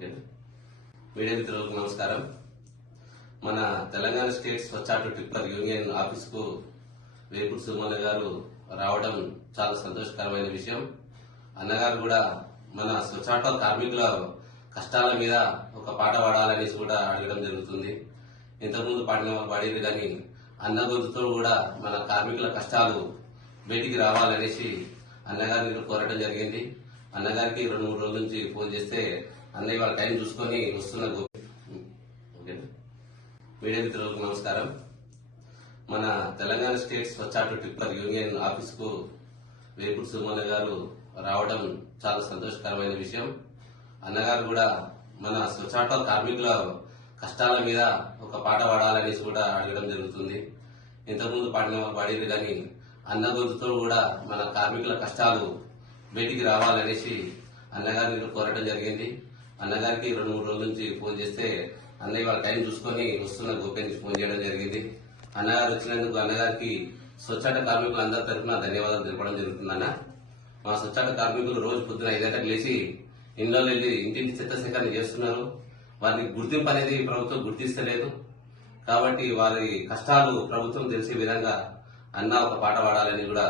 Media మిత్రులకు నమస్కారం. మన తెలంగాణ స్టేట్ స్వచ్ఛాటు టిప్పర్ యూనియన్ ఆఫీస్కు వేపుడు సుమల గారు రావడం చాలా సంతోషకరమైన విషయం. అన్నగారు కూడా మన స్వచ్ఛాట కార్మికుల కష్టాల మీద ఒక పాట పాడాలనేసి కూడా అడగడం జరుగుతుంది. ఇంతకుముందు పాడిన పాడేది కానీ అన్న గొంతుతో కూడా మన కార్మికుల కష్టాలు బయటికి రావాలనేసి అన్నగారిని కోరడం జరిగింది. అన్నగారికి రెండు మూడు రోజుల నుంచి ఫోన్ చేస్తే అన్నయ్య వాళ్ళ టైం చూసుకొని వస్తున్న ఓకేనా మీడియా మిత్రులకు నమస్కారం. మన తెలంగాణ స్టేట్ స్వచ్ఛాటు టిప్పర్ యూనియన్ ఆఫీస్కు వేపుడు సుమన్న గారు రావడం చాలా సంతోషకరమైన విషయం. అన్నగారు కూడా మన స్వచ్ఛాట కార్మికుల కష్టాల మీద ఒక పాట పాడాలనేసి కూడా అడగడం జరుగుతుంది. ఇంతకుముందు పాడిన పాడేది కానీ అన్న గొంతుతో కూడా మన కార్మికుల కష్టాలు బయటికి రావాలనేసి అన్నగారిని కోరడం జరిగింది. అన్నగారికి రెండు మూడు రోజుల నుంచి ఫోన్ చేస్తే అన్నయ్య వాళ్ళ టైం చూసుకొని వస్తున్న గోపి ఫోన్ చేయడం జరిగింది. అన్నగారు వచ్చినందుకు అన్నగారికి స్వచ్ఛంద కార్మికులు అందరి తరఫున ధన్యవాదాలు తెలపడం జరుగుతుందన్న మా స్వచ్ఛంద కార్మికులు రోజు పొద్దున ఐదు గంటలకు లేచి ఇంట్లో వెళ్ళి ఇంటింటి చెత్త సేకరణ చేస్తున్నారు. వారికి గుర్తింపు అనేది ప్రభుత్వం గుర్తిస్తలేదు. కాబట్టి వారి కష్టాలు ప్రభుత్వం తెలిసే విధంగా అన్న ఒక పాట పాడాలని కూడా